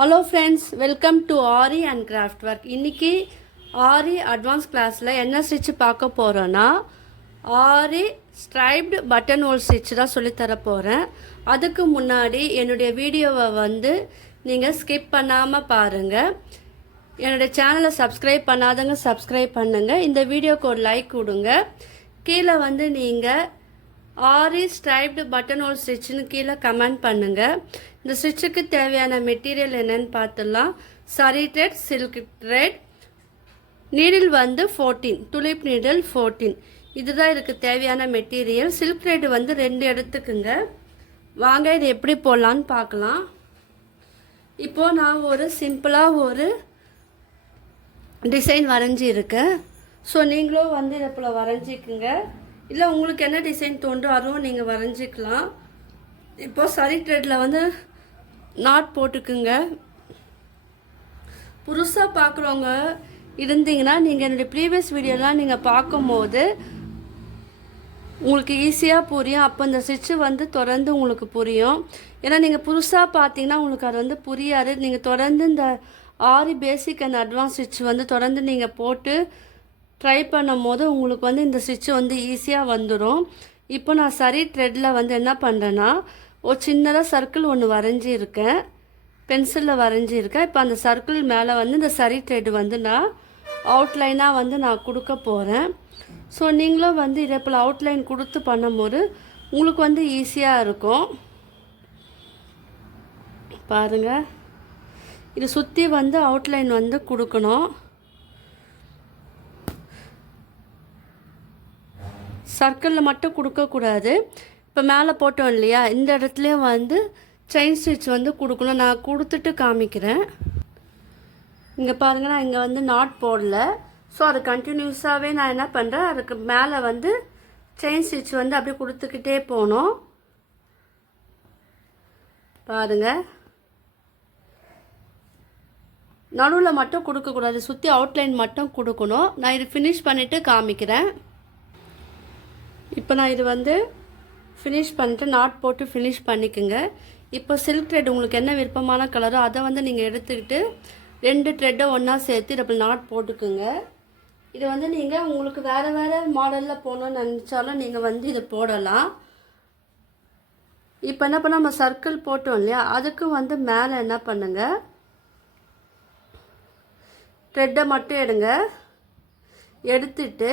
Hello friends, welcome to aari and craft work. இன்றைக்கி ஆரி advance கிளாஸில் என்ன ஸ்டிச்சு பார்க்க போகிறோன்னா, ஆரி ஸ்ட்ரைப்டு பட்டன் ஹோல் ஸ்டிச் தான் சொல்லித்தர போகிறேன். அதுக்கு முன்னாடி என்னுடைய வீடியோவை நீங்கள் ஸ்கிப் பண்ணாமல் பாருங்கள். என்னுடைய சேனலை சப்ஸ்கிரைப் பண்ணாதவங்க சப்ஸ்கிரைப் பண்ணுங்கள். இந்த வீடியோக்கு ஒரு லைக் கொடுங்க. கீழே நீங்கள் ஆரி ஸ்ட்ரைப்டு பட்டன் ஹோல் ஸ்டிச்சுன்னு கீழே கமெண்ட் பண்ணுங்கள். இந்த ஸ்டிச்சுக்கு தேவையான மெட்டீரியல் என்னென்னு பார்த்துடலாம். சரி thread, silk thread, needle 14, Tulip needle 14. இதுதான் இதுக்கு தேவையான மெட்டீரியல். சில்க் த்ரெட் 2 எடுத்துக்குங்க. வாங்க இது எப்படி போடலான்னு பார்க்கலாம். இப்போது நான் ஒரு சிம்பிளாக ஒரு டிசைன் வரைஞ்சிருக்கேன். ஸோ நீங்களும் இதை போல் வரைஞ்சிக்குங்க. இல்லை உங்களுக்கு என்ன டிசைன் தோன்றோ அதுவும் நீங்கள் வரைஞ்சிக்கலாம். இப்போது சரி த்ரெட்டில் நாட் போட்டுக்குங்க. புதுசாக பார்க்குறவங்க இருந்தீங்கன்னா நீங்கள் என்னுடைய ப்ரீவியஸ் வீடியோலாம் நீங்கள் பார்க்கும்போது உங்களுக்கு ஈஸியாக புரியும். அப்போ இந்த ஸ்டிச்சு தொடர்ந்து உங்களுக்கு புரியும். ஏன்னா நீங்கள் புதுசாக பார்த்தீங்கன்னா உங்களுக்கு அது புரியாது. நீங்கள் தொடர்ந்து இந்த ஆரி பேசிக் அண்ட் அட்வான்ஸ் ஸ்டிச் தொடர்ந்து நீங்கள் போட்டு ட்ரை பண்ணும் போது உங்களுக்கு இந்த ஸ்டிச்சு ஈஸியாக வந்துடும். இப்போ நான் சரி த்ரெட்டில் என்ன பண்ணுறேன்னா, ஒரு சின்னதாக சர்க்கிள் ஒன்று வரைஞ்சிருக்கேன், பென்சிலில் வரைஞ்சிருக்கேன். இப்போ அந்த சர்க்கிள் மேலே இந்த சரி த்ரெட் நான் அவுட்லைனாக நான் கொடுக்க போகிறேன். ஸோ நீங்களும் இதே போல் அவுட்லைன் கொடுத்து பண்ணும்போது உங்களுக்கு ஈஸியாக இருக்கும். பாருங்கள், இது சுற்றி அவுட்லைன் கொடுக்கணும். சர்க்கிளில் மட்டும் கொடுக்கக்கூடாது. இப்போ மேலே போட்டோம் இல்லையா, இந்த இடத்துலையும் செயின் ஸ்டிச் கொடுக்கணும். நான் கொடுத்துட்டு காமிக்கிறேன். இங்கே பாருங்கள், நான் இங்கே நாட் போடல. ஸோ அது கண்டினியூஸாகவே நான் என்ன பண்ணுறேன், அதுக்கு மேலே செயின் ஸ்டிச் அப்படியே கொடுத்துக்கிட்டே போகணும். பாருங்கள், நடுவில் மட்டும் கொடுக்கக்கூடாது, சுற்றி அவுட்லைன் மட்டும் கொடுக்கணும். நான் இது ஃபினிஷ் பண்ணிவிட்டு காமிக்கிறேன். இப்போ நான் இது ஃபினிஷ் பண்ணிட்டு நாட் போட்டு ஃபினிஷ் பண்ணிக்கோங்க. இப்போ சில்க் த்ரெட் உங்களுக்கு என்ன விருப்பமான கலரோ அதை நீங்கள் எடுத்துக்கிட்டு 2 த்ரெட்டை ஒன்றா சேர்த்து இதை நாட் போட்டுக்குங்க. இது நீங்கள் உங்களுக்கு வேறு மாடலில் போகணுன்னு நினச்சாலும் நீங்கள் இதை போடலாம். இப்போ என்ன பண்ணால் நம்ம சர்க்கிள் போட்டோம் இல்லையா, அதுக்கு மேலே என்ன பண்ணுங்கள், த்ரெட்டை மட்டும் எடுத்துட்டு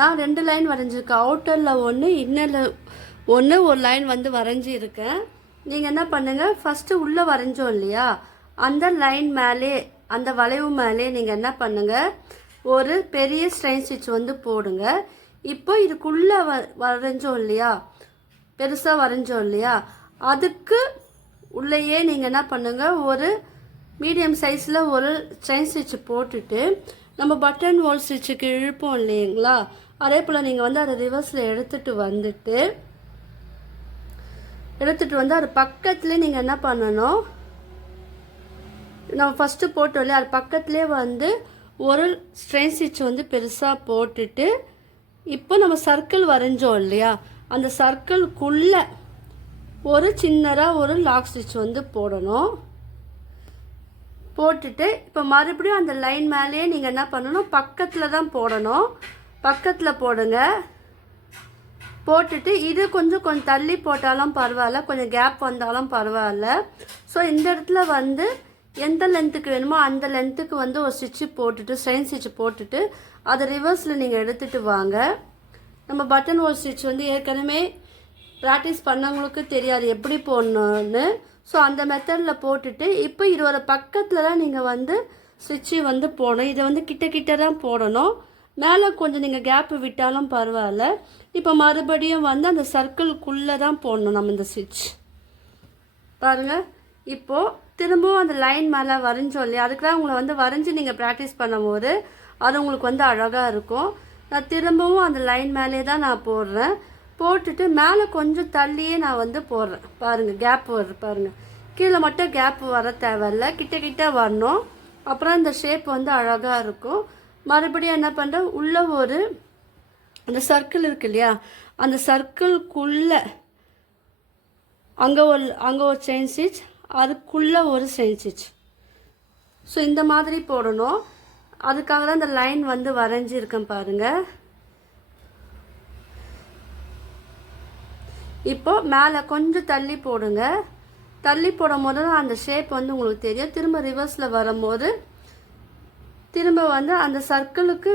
நான் 2 லைன் வரைஞ்சிருக்கேன். அவுட்டரில் 1, இன்னரில் 1, ஒரு லைன் வரைஞ்சிருக்கேன். நீங்கள் என்ன பண்ணுங்கள், ஃபஸ்ட்டு உள்ளே வரைஞ்சோம் இல்லையா, அந்த லைன் மேலே, அந்த வளைவு மேலே நீங்கள் என்ன பண்ணுங்கள், ஒரு பெரிய ஸ்ட்ரெயின் ஸ்டிச் போடுங்க. இப்போ இதுக்குள்ளே வரைஞ்சோம் இல்லையா, பெருசாக வரைஞ்சோம் இல்லையா, அதுக்கு உள்ளேயே நீங்கள் என்ன பண்ணுங்கள், ஒரு மீடியம் சைஸில் ஒரு ஸ்ட்ரெயின் ஸ்டிச் போட்டுட்டு நம்ம பட்டன் ஹோல் ஸ்டிச்சுக்கு இழுப்போம் இல்லைங்களா, அதே போல் நீங்கள் அதை ரிவர்ஸில் எடுத்துகிட்டு அது பக்கத்துலேயே நீங்கள் என்ன பண்ணணும், நம்ம ஃபஸ்ட்டு போட்டோம் இல்லையா, அது பக்கத்துலேயே ஒரு ஸ்ட்ரெயின் ஸ்டிச் பெருசாக போட்டுட்டு இப்போ நம்ம சர்க்கிள் வரைஞ்சோம் இல்லையா, அந்த சர்க்கிள்குள்ளே ஒரு சின்னதாக ஒரு லாக் ஸ்டிச் போடணும். போட்டுட்டு இப்போ மறுபடியும் அந்த லைன் மேலேயே நீங்கள் என்ன பண்ணணும், பக்கத்தில் தான் போடணும். பக்கத்தில் போடுங்க. போட்டுட்டு இது கொஞ்சம் தள்ளி போட்டாலும் பரவாயில்ல, கொஞ்சம் கேப் வந்தாலும் பரவாயில்ல. ஸோ இந்த இடத்துல எந்த லென்த்துக்கு வேணுமோ அந்த லென்த்துக்கு ஒரு ஸ்டிச்சு போட்டுட்டு, ஸ்ட்ரெயின் ஸ்டிச் போட்டுட்டு அதை ரிவர்ஸில் நீங்கள் எடுத்துகிட்டு வாங்க. நம்ம பட்டன் ஹோல் ஸ்டிச் ஏற்கனவே ப்ராக்டிஸ் பண்ணவங்களுக்கு தெரியாது எப்படி போடணுன்னு. ஸோ அந்த மெத்தடில் போட்டுட்டு இப்போ இது ஒரு பக்கத்தில் தான் நீங்கள் ஸ்டிச்சு போடணும். இதை கிட்ட தான் போடணும். மேலே கொஞ்சம் நீங்கள் கேப்பு விட்டாலும் பரவாயில்ல. இப்போ மறுபடியும் அந்த சர்க்கிள்குள்ளே தான் போடணும் நம்ம இந்த ஸ்டிச். பாருங்கள், இப்போது திரும்பவும் அந்த லைன் மேலே வரைஞ்சோம் இல்லையா, அதுக்கு தான் உங்களை வரைஞ்சி நீங்கள் ப்ராக்டிஸ் பண்ணும்போது அது உங்களுக்கு அழகாக இருக்கும். நான் திரும்பவும் அந்த லைன் மேலே தான் நான் போடுறேன். போட்டுட்டு மேலே கொஞ்சம் தள்ளியே நான் போடுறேன். பாருங்கள், கேப் வருது பாருங்கள். கீழே மட்டும் கேப் வர தேவையில்லை, கிட்ட வரணும். அப்புறம் இந்த ஷேப் அழகாக இருக்கும். மறுபடியும் என்ன பண்ணுறேன், உள்ளே ஒரு அந்த சர்க்கிள் இருக்கு இல்லையா, அந்த சர்க்கிள்குள்ளே அங்கே ஒரு செயின் ஸ்டிச், அதுக்குள்ளே ஒரு செயின் ஸ்டிச். ஸோ இந்த மாதிரி போடணும். அதுக்காக தான் இந்த லைன் வந்து வரைஞ்சிருக்கேன் பாருங்கள். இப்போ மேலே கொஞ்சம் தள்ளி போடுங்க. தள்ளி போடும் போது அந்த ஷேப் வந்து உங்களுக்கு தெரியும். திரும்ப ரிவர்ஸில் வரும்போது திரும்ப வந்து அந்த சர்க்கிளுக்கு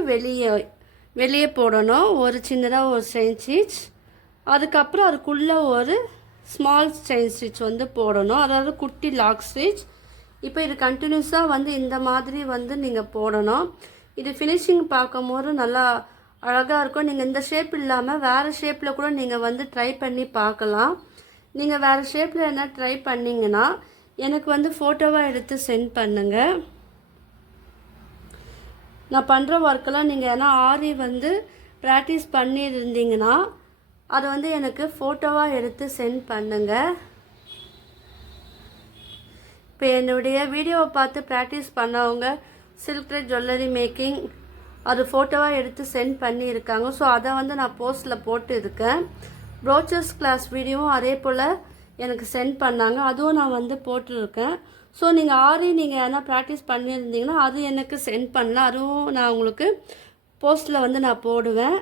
வெளியே போடணும். ஒரு சின்னதாக ஒரு செயின் ஸ்டிச், அதுக்கப்புறம் அதுக்குள்ளே ஒரு ஸ்மால் செயின் ஸ்டிச் வந்து போடணும், அதாவது குட்டி லாக் ஸ்டிச். இப்போ இது கண்டினியூஸாக வந்து இந்த மாதிரி வந்து நீங்கள் போடணும். இது ஃபினிஷிங் பார்க்கும்போது நல்லா அழகாக இருக்கும். நீங்கள் இந்த ஷேப் இல்லாமல் வேறு ஷேப்பில் கூட நீங்கள் வந்து ட்ரை பண்ணி பார்க்கலாம். நீங்கள் வேறு ஷேப்பில் என்ன ட்ரை பண்ணிங்கன்னா எனக்கு வந்து ஃபோட்டோவாக எடுத்து சென்ட் பண்ணுங்கள். நான் பண்ணுற ஒர்க்கெல்லாம் நீங்கள் ஏன்னா ஆரி வந்து ப்ராக்டிஸ் பண்ணியிருந்தீங்கன்னா அதை வந்து எனக்கு ஃபோட்டோவாக எடுத்து சென்ட் பண்ணுங்கள். இப்போ என்னுடைய வீடியோவை பார்த்து ப்ராக்டிஸ் பண்ணவங்க சில்க் த்ரெட் ஜுவல்லரி மேக்கிங் அது ஃபோட்டோவாக எடுத்து சென்ட் பண்ணியிருக்காங்க. ஸோ அதை வந்து நான் போஸ்ட்டில் போட்டு இருக்கேன். ப்ரோச்சர்ஸ் கிளாஸ் வீடியோவும் அதே போல் எனக்கு சென்ட் பண்ணாங்க, அதுவும் நான் வந்து போட்டிருக்கேன். ஸோ நீங்கள் ஆரி நீங்கள் எதனா ப்ராக்டிஸ் பண்ணியிருந்தீங்கன்னா அது எனக்கு சென்ட் பண்ணலாம், அதுவும் நான் உங்களுக்கு போஸ்ட்டில் வந்து நான் போடுவேன்.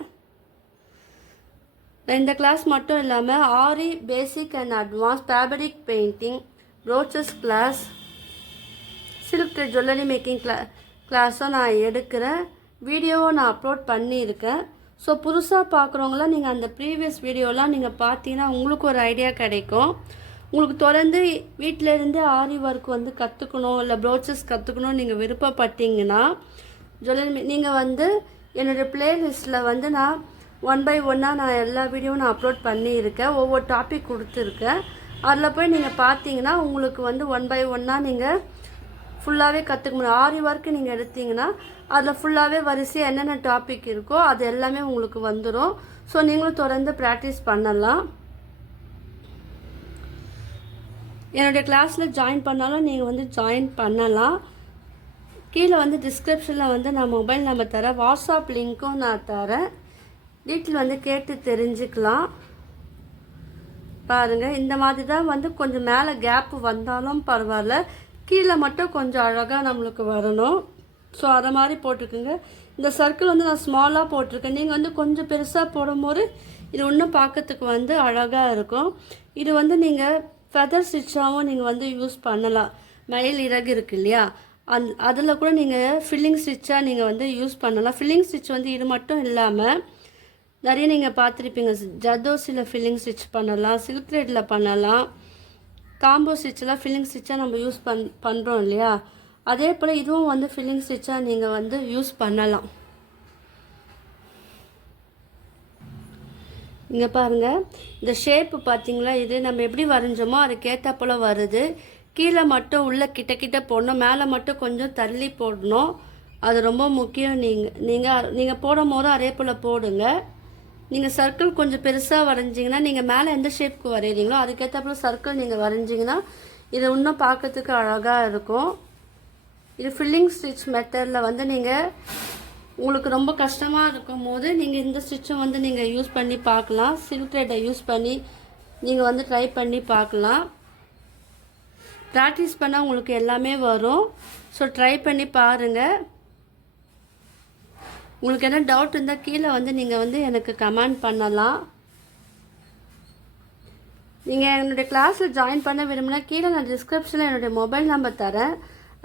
இந்த கிளாஸ் மட்டும் இல்லாமல் aari basic and advance fabric painting brochures class silk thread jewellery making கிளாஸும் நான் எடுக்கிறேன். வீடியோவும் நான் அப்லோட் பண்ணியிருக்கேன். ஸோ புதுசாக பார்க்குறவங்களாம் நீங்கள் அந்த ப்ரீவியஸ் வீடியோலாம் நீங்கள் பார்த்தீங்கன்னா உங்களுக்கு ஒரு ஐடியா கிடைக்கும். உங்களுக்கு தொடர்ந்து வீட்டிலேருந்து ஆரி ஒர்க் வந்து கற்றுக்கணும், இல்லை ப்ரோச்சர்ஸ் கற்றுக்கணும்னு நீங்கள் விருப்பப்பட்டீங்கன்னா ஜுவல்லரி நீங்கள் வந்து என்னோடய ப்ளேலிஸ்ட்டில் வந்து நான் 1 by 1 நான் எல்லா வீடியோவும் நான் அப்லோட் பண்ணியிருக்கேன். ஒவ்வொரு டாபிக் கொடுத்துருக்கேன். அதில் போய் நீங்கள் பார்த்தீங்கன்னா உங்களுக்கு வந்து 1 by 1 நீங்கள் ஃபுல்லாகவே கற்றுக்க முடியும். ஆரி ஒர்க்கு நீங்கள் எடுத்தீங்கன்னா அதில் ஃபுல்லாகவே வரிசையாக என்னென்ன டாபிக் இருக்கோ அது எல்லாமே உங்களுக்கு வந்துடும். ஸோ நீங்களும் தொடர்ந்து ப்ராக்டிஸ் பண்ணலாம். என்னுடைய கிளாஸில் ஜாயின் பண்ணாலும் நீங்கள் வந்து ஜாயின் பண்ணலாம். கீழே வந்து டிஸ்கிரிப்ஷனில் வந்து நான் மொபைல் நம்பர் தரேன், வாட்ஸ்அப் லிங்க்கும் நான் தரேன். டீட்டெயில் வந்து கேட்டு தெரிஞ்சுக்கலாம். பாருங்கள், இந்த மாதிரி தான் வந்து கொஞ்சம் மேலே கேப் வந்தாலும் பரவாயில்ல, கீழே மட்டும் கொஞ்சம் அழகாக நம்மளுக்கு வரணும். ஸோ அதை மாதிரி போட்டிருக்குங்க. இந்த சர்க்கிள் வந்து நான் ஸ்மாலாக போட்டிருக்கேன். நீங்கள் வந்து கொஞ்சம் பெருசாக போடும்போது இது இன்னும் பார்க்கறதுக்கு வந்து அழகாக இருக்கும். இது வந்து நீங்கள் ஃபெதர் ஸ்டிச்சாகவும் நீங்கள் வந்து யூஸ் பண்ணலாம். மயில் இறகு இருக்குது இல்லையா, அதில் கூட நீங்கள் ஃபில்லிங் ஸ்டிச்சாக நீங்கள் வந்து யூஸ் பண்ணலாம். ஃபில்லிங் ஸ்டிச் வந்து இது மட்டும் இல்லாமல் நிறைய நீங்கள் பார்த்துருப்பீங்க. ஜர்தோசியில் ஃபில்லிங் ஸ்டிச் பண்ணலாம், சில்க் த்ரெட்டில் பண்ணலாம், காம்போ ஸ்டிச்செலாம் ஃபில்லிங் ஸ்டிச்சாக நம்ம யூஸ் பண்ணுறோம் இல்லையா, அதே போல் இதுவும் வந்து ஃபில்லிங் ஸ்டிச்சாக நீங்கள் வந்து யூஸ் பண்ணலாம். இங்கே பாருங்கள், இந்த ஷேப்பு பார்த்தீங்களா, இது நம்ம எப்படி வரைஞ்சோமோ அதுக்கேற்ற போல் வருது. கீழே மட்டும் உள்ள கிட்ட போடணும், மேலே மட்டும் கொஞ்சம் தள்ளி போடணும். அது ரொம்ப முக்கியம். நீங்கள் போடும் போது அதே போல் போடுங்க. நீங்கள் சர்க்கிள் கொஞ்சம் பெருசாக வரைஞ்சிங்கன்னா நீங்கள் மேலே எந்த ஷேப்புக்கு வரைகிறீங்களோ அதுக்கேற்றப்பல சர்க்கிள் நீங்கள் வரைஞ்சிங்கன்னா இது இன்னும் பார்க்கறதுக்கு அழகாக இருக்கும். இது ஃபில்லிங் ஸ்டிச் மெத்தடில் வந்து நீங்கள் உங்களுக்கு ரொம்ப கஷ்டமாக இருக்கும் போது நீங்கள் இந்த ஸ்டிச்சும் வந்து நீங்கள் யூஸ் பண்ணி பார்க்கலாம். சில்க் த்ரெட்டை யூஸ் பண்ணி நீங்கள் வந்து ட்ரை பண்ணி பார்க்கலாம். ப்ராக்டிஸ் பண்ணால் உங்களுக்கு எல்லாமே வரும். ஸோ ட்ரை பண்ணி பாருங்கள். உங்களுக்கு என்ன டவுட் இருந்தால் கீழே வந்து நீங்கள் வந்து எனக்கு கமெண்ட் பண்ணலாம். நீங்கள் என்னுடைய கிளாஸில் ஜாயின் பண்ண விரும்பினா கீழே நான் டிஸ்கிரிப்ஷனில் என்னுடைய மொபைல் நம்பர் தரேன்,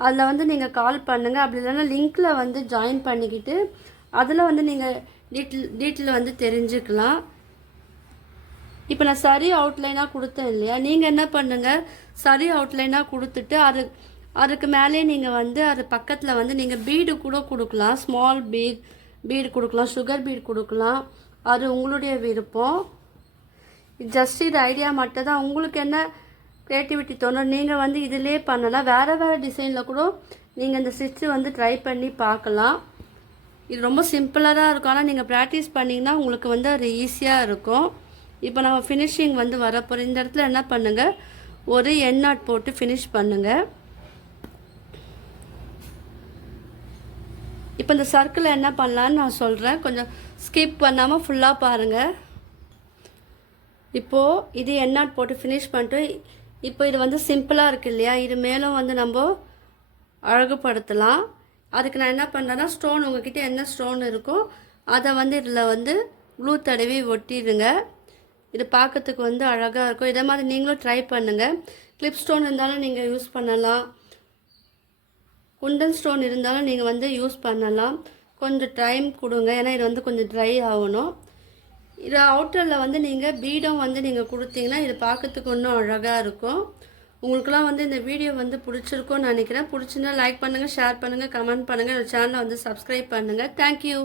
அதில் வந்து நீங்கள் கால் பண்ணுங்கள். அப்படி இல்லைன்னா லிங்க்கில் வந்து ஜாயின் பண்ணிக்கிட்டு அதில் வந்து நீங்கள் டீட்டெயில் வந்து தெரிஞ்சுக்கலாம். இப்போ நான் சரி அவுட்லைனாக கொடுத்தேன் இல்லையா, நீங்கள் என்ன பண்ணுங்கள், சரி அவுட்லைனாக கொடுத்துட்டு அதுக்கு மேலே நீங்கள் வந்து அது பக்கத்தில் வந்து நீங்கள் பீடு கூட கொடுக்கலாம். ஸ்மால் பீடு கொடுக்கலாம், சுகர் பீடு கொடுக்கலாம், அது உங்களுடைய விருப்பம். ஜஸ்ட் இது ஐடியா மட்டும் தான். உங்களுக்கு என்ன க்ரியேட்டிவிட்டி தோணும் நீங்கள் வந்து இதிலே பண்ணலாம். வேறு டிசைனில் கூட நீங்கள் இந்த ஸ்டிச்சு வந்து ட்ரை பண்ணி பார்க்கலாம். இது ரொம்ப சிம்பிளாக இருக்கும், ஆனால் நீங்கள் ப்ராக்டிஸ் பண்ணிங்கன்னா உங்களுக்கு வந்து அது ஈஸியாக இருக்கும். இப்போ நம்ம ஃபினிஷிங் வந்து வரப்போகிற இந்த இடத்துல என்ன பண்ணுங்கள், ஒரு எண் நாட் போட்டு ஃபினிஷ் பண்ணுங்கள். இப்போ இந்த சர்க்கிள் என்ன பண்ணலான்னு நான் சொல்கிறேன், கொஞ்சம் ஸ்கிப் பண்ணாமல் ஃபுல்லாக பாருங்கள். இப்போது இது எண் நாட் போட்டு ஃபினிஷ் பண்ணிட்டு இப்போ இது வந்து சிம்பிளாக இருக்குது இல்லையா, இது மேலும் வந்து நம்ம அழகுபடுத்தலாம். அதுக்கு நான் என்ன பண்ணுறேன்னா, ஸ்டோன் உங்ககிட்ட என்ன ஸ்டோன் இருக்கோ அதை வந்து இதில் வந்து க்ளூ தடவி ஒட்டிடுங்க. இது பார்க்கறதுக்கு வந்து அழகாக இருக்கும். இதே மாதிரி நீங்களும் ட்ரை பண்ணுங்கள். கிளிப் ஸ்டோன் இருந்தாலும் நீங்கள் யூஸ் பண்ணலாம், குண்டன் ஸ்டோன் இருந்தாலும் நீங்கள் வந்து யூஸ் பண்ணலாம். கொஞ்சம் டைம் கொடுங்க, ஏன்னா இது வந்து கொஞ்சம் ட்ரை ஆகணும். இது அவுட்டரில் வந்து நீங்கள் பீடம் வந்து நீங்கள் கொடுத்தீங்கன்னா இது பார்க்கறதுக்கு இன்னும் அழகாக இருக்கும். உங்களுக்குலாம் வந்து இந்த வீடியோ வந்து பிடிச்சிருக்கும்னு நினைக்கிறேன். பிடிச்சிருந்தா லைக் பண்ணுங்கள், ஷேர் பண்ணுங்கள், கமெண்ட் பண்ணுங்கள். இந்த சேனலை வந்து சப்ஸ்கிரைப் பண்ணுங்கள். தேங்க்யூ.